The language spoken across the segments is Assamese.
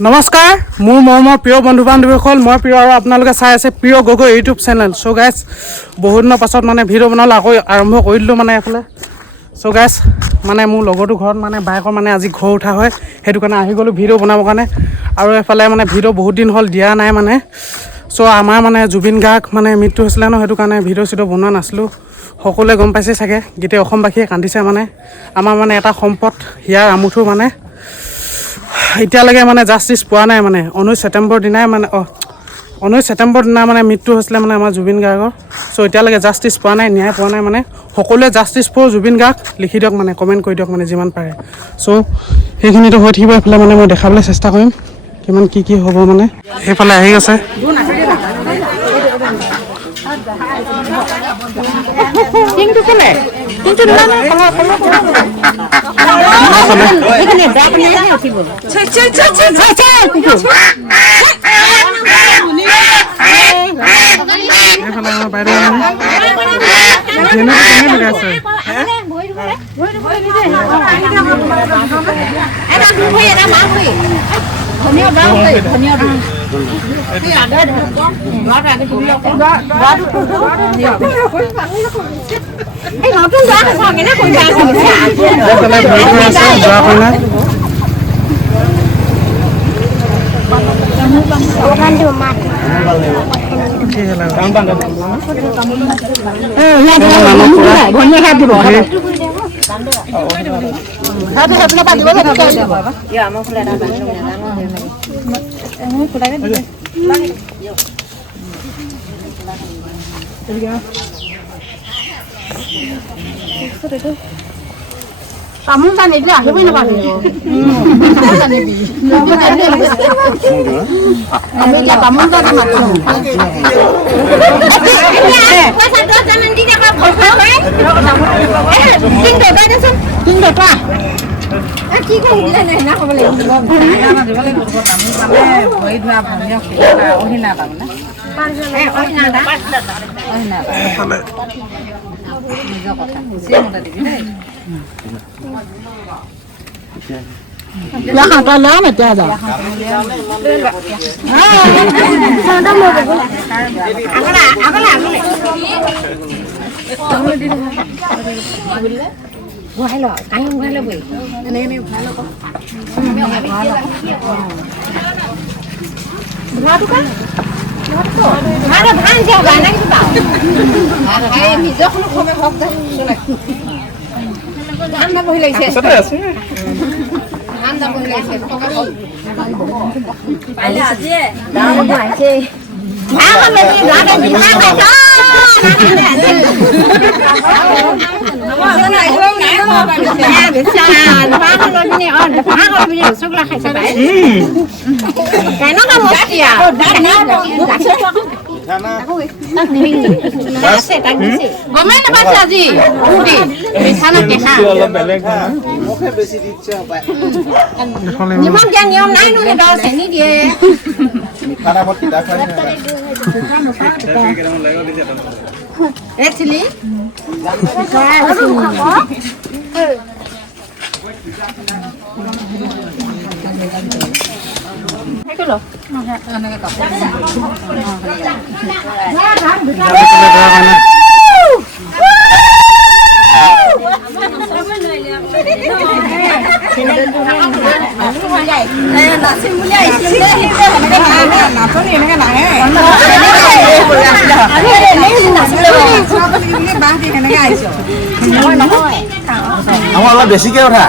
নমস্কাৰ মোৰ মৰমৰ প্ৰিয় বন্ধু বান্ধৱীসকল মই প্ৰিয় আৰু আপোনালোকে চাই আছে প্ৰিয় গগৈ ইউটিউব চেনেল চ' গাইজ বহুত দিনৰ পাছত মানে ভিডিঅ' বনাবলৈ আকৌ আৰম্ভ কৰি দিলোঁ মানে এইফালে চ' গাইজ মানে মোৰ লগৰটো ঘৰত মানে বাইকৰ মানে আজি ঘৰ উঠা হয় সেইটো কাৰণে আহি গ'লোঁ ভিডিঅ' বনাবৰ কাৰণে আৰু এইফালে মানে ভিডিঅ' বহুত দিন হ'ল দিয়া নাই মানে চ' আমাৰ মানে জুবিন গাৰ্গ মানে মৃত্যু হৈছিলে ন সেইটো কাৰণে ভিডিঅ' চিডিঅ' বনোৱা নাছিলোঁ সকলোৱে গম পাইছে চাগে গোটেই অসমবাসীয়ে কান্দিছে মানে আমাৰ মানে এটা সম্পদ হিয়াৰ আমুঠু মানে এতিয়ালৈকে মানে জাষ্টিচ পোৱা নাই মানে 19 ছেপ্টেম্বৰ দিনাই মানে 19 ছেপ্টেম্বৰ দিনা মানে মৃত্যু হৈছিলে মানে আমাৰ জুবিন গাৰ্গৰ চ' এতিয়ালৈকে জাষ্টিচ পোৱা নাই ন্যায় পোৱা নাই মানে সকলোৱে জাষ্টিচ ফৰ জুবিন গাৰ্গ লিখি দিয়ক মানে কমেণ্ট কৰি দিয়ক মানে যিমান পাৰে চ' সেইখিনিতো হৈ থাকিব এইফালে মানে মই দেখাবলৈ চেষ্টা কৰিম কিমান কি হ'ব মানে সেইফালে আহি গৈছে kamu kan itu aku punya apa sih? Kamu kan macam. Pasal dua zaman dia kan boleh. Tinggal dah sih. Tinggal apa? Aki kan dia nak boleh. Nak boleh buat tamu sampai boleh dua punya kita orang nak tahu na. Orang nak. Orang nak. Nijo kata. Siapa nak dibi deh. Lah kata lah macam ada. Sudah mau berapa? Apa? Buat lo, kayu buat lo boy. Ini buat lo kok. Berapa kan? Ada bahan siapa? Anak itu tahu. Ada nijo kalau kau mau dah. Anda boleh lihat. Anda boleh lihat. Payah aje. Dah boleh aje. Mana lagi? Ada di mana? Bisa. Mana lagi ni? Oh, mana lagi ni? Suka khai sebab. Kenapa kamu siap? Gomen apa saji? Udi, sana keha. Nimang jangan niom naik nuni dah seni dia. Actually, itu loh. Kamu Allah basic ya udah.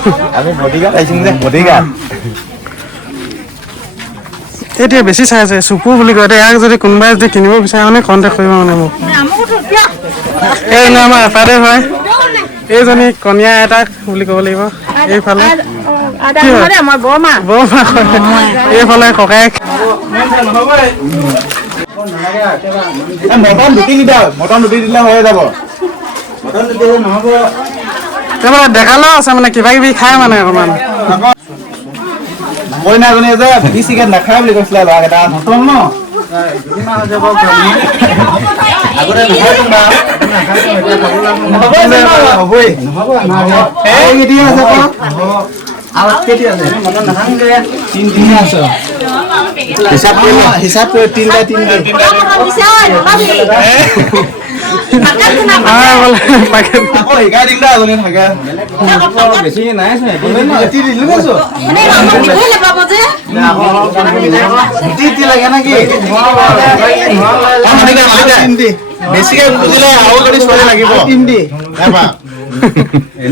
Kami bodyguard aja nih bodyguard. এতিয়া বেছি চাই আছে চুপু বুলি কয় ইয়াক যদি কোনোবাই যদি কিনিব বিচাৰে মানে কণ্টেক্ট কৰিব মানে মোক এই না আমাৰ এপাৰে হয় এইজনী কণীয়া এটাক বুলি ক'ব লাগিব এইফালে বৰমা এইফালে ককায়েক মটন দুটি দিলে হৈ যাব মটন দুটি নহ'ব তাৰপৰা ডেকালেও আছে মানে কিবা কিবি খায় মানে অকণমান কইনাজনীয়ে যে ভি চিকেন নাখায় বুলি কৈছিলে ল'ৰাকেইটা নতম ন আগতে নহয় তোমাৰ হ'বই নহ'ব কেতিয়া আছে আৰু কেতি আছে মটন নাখাং যে তিনদিন আছে হিচাপ কৰি তিনটা আকৌ শিকাই দিলে এজনী থাকে বেছি নাই লাগে নেকি বেছিকে বুজিলে আৰু যদি ছোৱালী লাগিব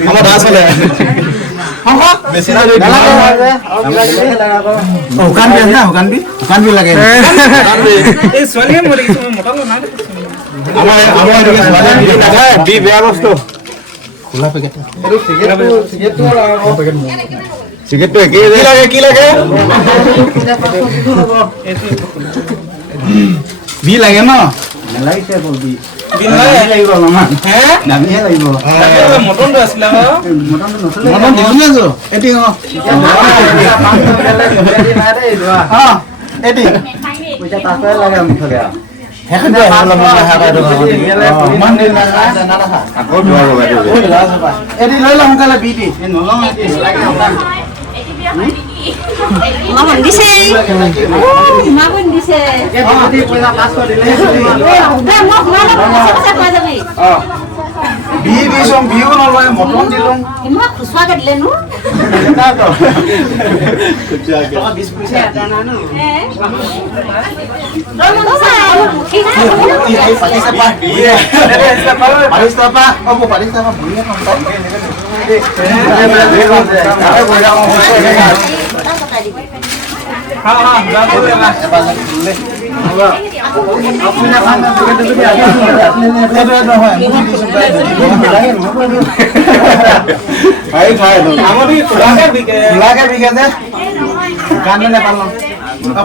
আমাৰ দাস হলে বেছি শুকান বি আছে না শুকান বি লাগে এই ছোৱালীয়ে মৰি গৈছে মটন নাই আমাৰ বি বেয়া বস্তু খোলা পেকেট চিগাৰেটটো একেই কি লাগে বি লাগে ন নালাগিছে বি লাগিব অলপমান দামীহে লাগিব মটনটো আছিলে মটন দিবি আছো এটি এটি পইচা তাতে লাগে মুঠতে সেইখানে এটি লৈ লওঁ সোনকালে বিটি নলওঁ বিহু নলয় মটন দিলোঁ খুচুৰাকে দিলে নো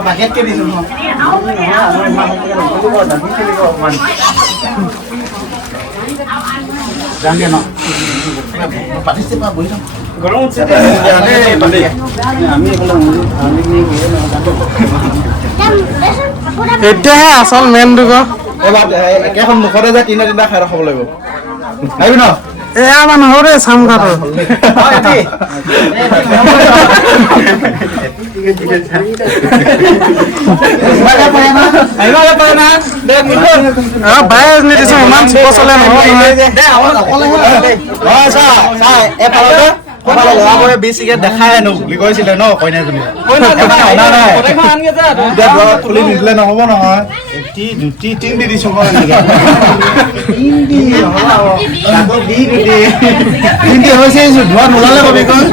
বাকেটকে দিছো যামগে ন পাতিছে পা বহি গৰম উঠছে আমি এতিয়াহে আচল মেইন দুগ একেখন মুখতে যায় তিনিটা খাই ৰখাব লাগিব আহিবি ন এয়া মানুহৰে চাম খাটো বাইছ নিদিছো ইমান চিপ চলে নহয় দেখাই আনো বুলি কৈছিলে ন কইনাজনী খুলি নিদিলে নহব নহয় টিং দি দিছো হৈছে ধোৱা নোলালে কবি কয়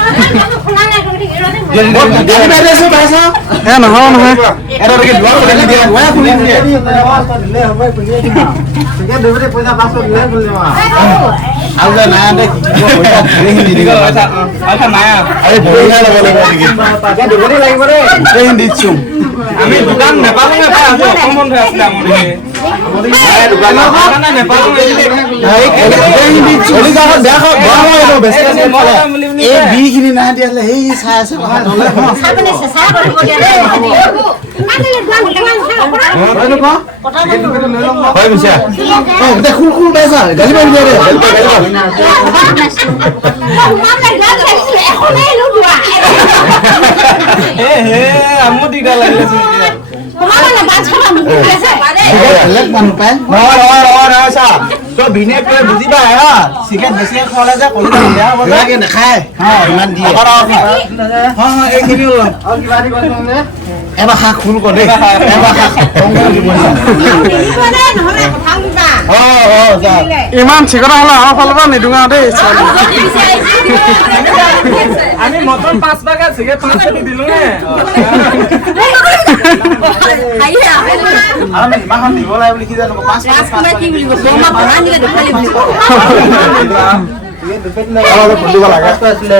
নহয় নহয় আমি দোকান নেপালো অসম বন্ধ আছিলে বুজিবা চিকেন বেছি খোৱালে যে নাখায় এইখিনি এবাৰ শাক খুল কৰে ইমান চিকটা হলে আমাৰ ফালৰ পৰা নিদুঙা দেই আমি মটন 5 বাগা চিকেন 5 কেজি দিলো নে আমি ইমান দিব লাগে বুলি কি জানো 5 কি বুলি কৈছে মই বনাই দিলে দেখালি বুলি দিব লাগে আছিলে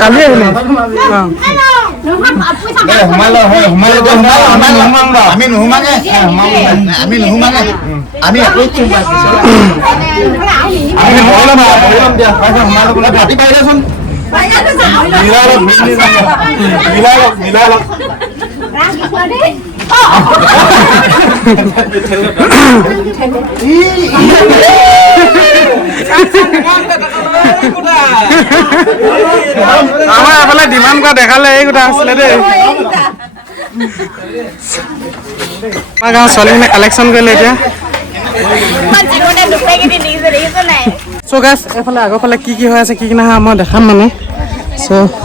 কালি আহিলে আমি নুহুমাগে আমি মিলাই আমাৰ এফালে ডিমাণ্ড কৰা দেখালে এই কথা আছিলে দেই আমাৰ গাঁৱৰ ছোৱালীখিনিয়ে কালেকশ্যন কৰিলে এতিয়া চ' গাইছ এইফালে আগৰ ফালে কি কি হৈ আছে কি কি নহয় মই দেখাম মানে চ'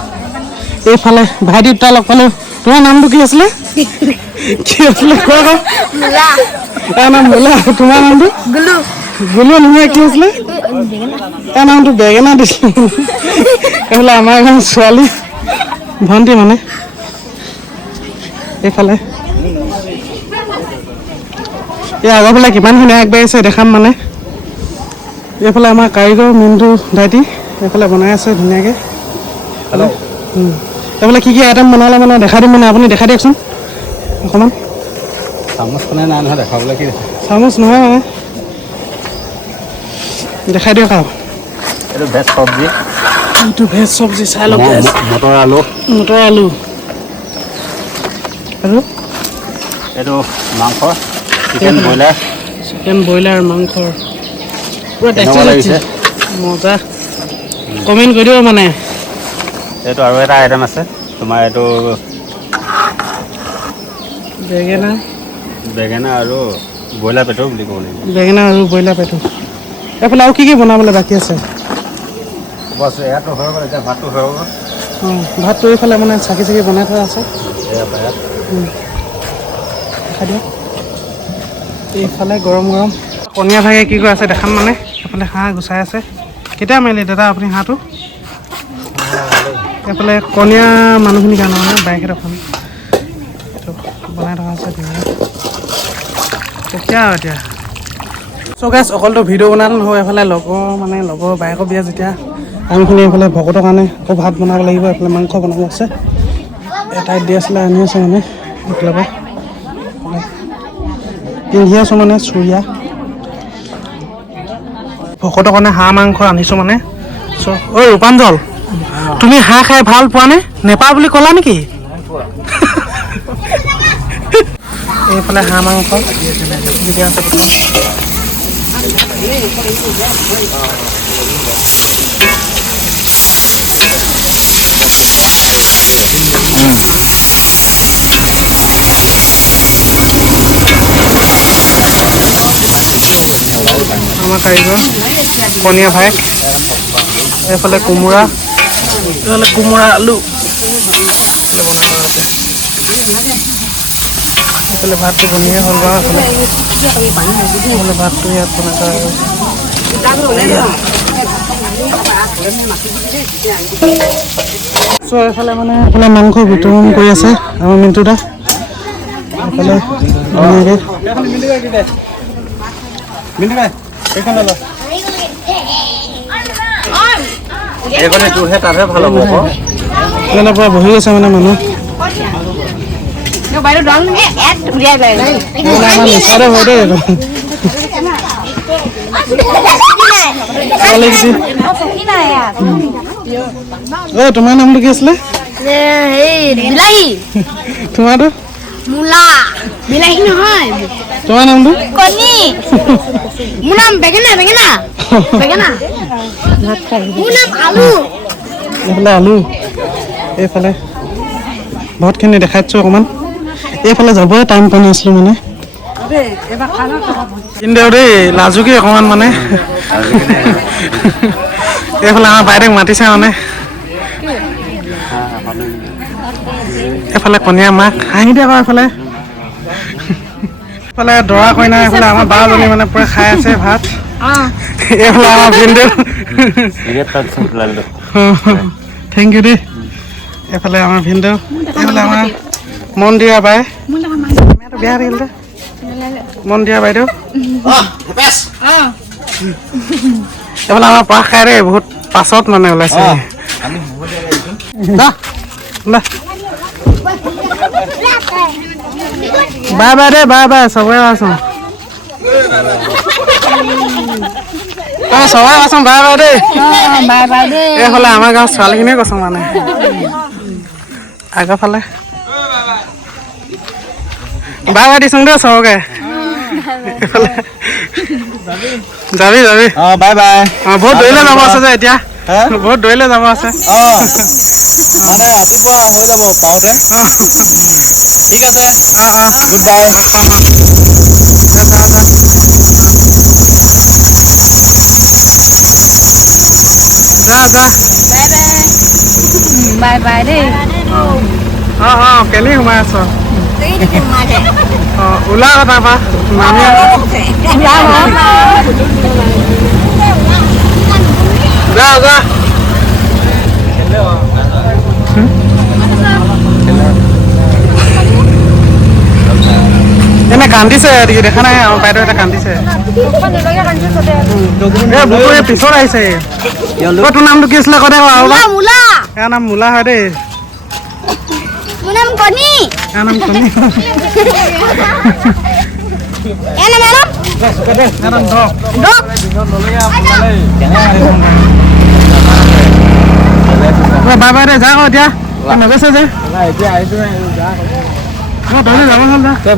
এইফালে ভাইটি দুটা লগ পালোঁ তোমাৰ নামটো কি আছিলে কি আছিলে কোৱা আকৌ তাৰ নাম মোলা তোমাৰ নামটো গুলু নহয় কি আছিলে তাৰ নামটো বেগেনা দিছিলে এইফালে আমাৰ গাঁৱৰ ছোৱালী ভণ্টি মানে এইফালে এই আগৰ ফালে কিমানখিনি আগবাঢ়িছে দেখাম মানে এইফালে আমাৰ কাৰিকৰ মিণ্টু দাইটি এইফালে বনাই আছে ধুনীয়াকৈ এইফালে কি কি আইটেম বনালে মানে দেখাই দিম মানে আপুনি দেখাই দিয়কচোন অকণমান চামুচ মানে নাই নহয় দেখাবলৈ কি চামুচ নহয় মানে দেখাই দিয়ক আৰু এইটো ভেজ চব্জি এইটো ভেজ চব্জি চাই লওক মটৰ আলু আৰু এইটো মাংস চিকেন ব্ৰইলাৰ মাংসৰ পুৰা টেষ্টি লাগিছে মজা কমেণ্ট কৰি দিব মানে এইটো আৰু এটা আইটেম আছে তোমাৰ এইটো বেঙেনা আৰু ব্ৰইলাৰ পেটু বুলি ক'ব লাগিব বেঙেনা আৰু ব্ৰইলাৰ পেটু এইফালে আৰু কি কি বনাবলৈ বাকী আছে বছ ইয়াতো হৈ গ'ল এতিয়া ভাতটো হৈ গ'ল ভাতটো এইফালে মানে চাকি বনাই থোৱা আছে দেখাই দিয়ক এইফালে গৰম কণীয়া ভাগে কি কৰি আছে দেখাম মানে এইফালে হাঁহ গুচাই আছে কেতিয়া মাৰিলে দাদা আপুনি হাঁহটো এইফালে কণীয়া মানুহখিনিৰ কাৰণে মানে বাইক এখন এইটো বনাই থকা আছে তেতিয়া এতিয়া চ' গাইছ অকলতো ভিডিঅ' বনালে নহয় এইফালে লগৰ বাইকৰ বিয়া যেতিয়া আমিখিনি এইফালে ভকতৰ কাৰণে আকৌ ভাত বনাব লাগিব এইফালে মাংস বনাব আছে এটাই দি আছিলে আনি আছে মানে এইফালে পিন্ধি আছোঁ মানে চুৰিয়া ভকতৰ কাৰণে হাঁহ মাংস আনিছোঁ মানে চ' ঐ ৰূপাঞ্জল তুমি হাঁহ খাই ভাল পোৱা নে নেপাওঁ বুলি ক'লা নেকি এইফালে হাঁহ মাংস দি আছে আমাৰ কাৰিকৰ কণীয়া ভাই এইফালে কোমোৰা আলু এইফালে ভাতটো বনিয়ে হ'ল বাৰু এইফালে ভাতটো ইয়াত বনাই থোৱা হৈছে চ' এইফালে মানে এইফালে মাংস বিতৰণ কৰি আছে আমাৰ মিণ্টু দা এইফালে পৰা বহি আছে মানে মানুহ নিচাৰে হয় দেই তোমাৰ নামটো কি আছিলে তোমাৰটো মূলা বিলাহী নহয় তোমাৰ নামটো কণী মোৰ নাম বেঙেনা মোৰ নাম আলু এইফালে আলু এইফালে বহুতখিনি দেখাইছোঁ অকণমান এইফালে যাবই টাইম পোৱা নাছিলোঁ মানে কিন্তু দেই লাজুকী অকণমান মানে এইফালে আমাৰ বাইদেউক মাতিছে মানে এইফালে কণীয়া মাক হাঁহি দিয়ে আকৌ এইফালে দৰা কইনা এইফালে আমাৰ বাজনী মানে পুৰা খাই আছে ভাত এইফালে আমাৰ ভিনদেউ থেংক ইউ দেই এইফালে আমাৰ ভিনদেউ এইফালে আমাৰ মন্দিৰা বাই বেয়া লাগিল দে মন্দিৰা বাইদেউ এইফালে আমাৰ পাহ খাই দেই বহুত পাছত মানে ওলাইছে বাই বাই দেই বাই চবৰে আছোঁ চবৰে আছোঁ বাই দেই এইফালে আমাৰ গাঁৱৰ ছোৱালীখিনিয়ে কৈছোঁ মানে আগৰ ফালে বাই বাই দিছোং দে চবকে যাবি যাবি বাই বাই বহুত দৌৰিলে যাব আছে যে এতিয়া বহুত দৌৰিলে যাব আছে মানে ৰাতিপুৱা হৈ যাব পাওঁতে ঠিক আছে গুড বাই যা যা বাই বাই দেই কেনি সোমাই আছ ওলা তাৰপৰা নামি যা যা এনে কান্দিছে দেখা নাই আমাৰ বাইদেউ এটা কান্দিছে পিছত আহিছে তোৰ নামটো কি আছিলে কৈ দে আৰু মূলা ইয়াৰ নাম মূলা হয় দেই মোৰ নাম কণী ইয়াৰ নাম কণী এনে মেডাম ইয়াৰ নাম বাই বাই দে যা আকৌ এতিয়া নেবেছে যে এতিয়া আহিছো তহঁতি যাব হ'ল যা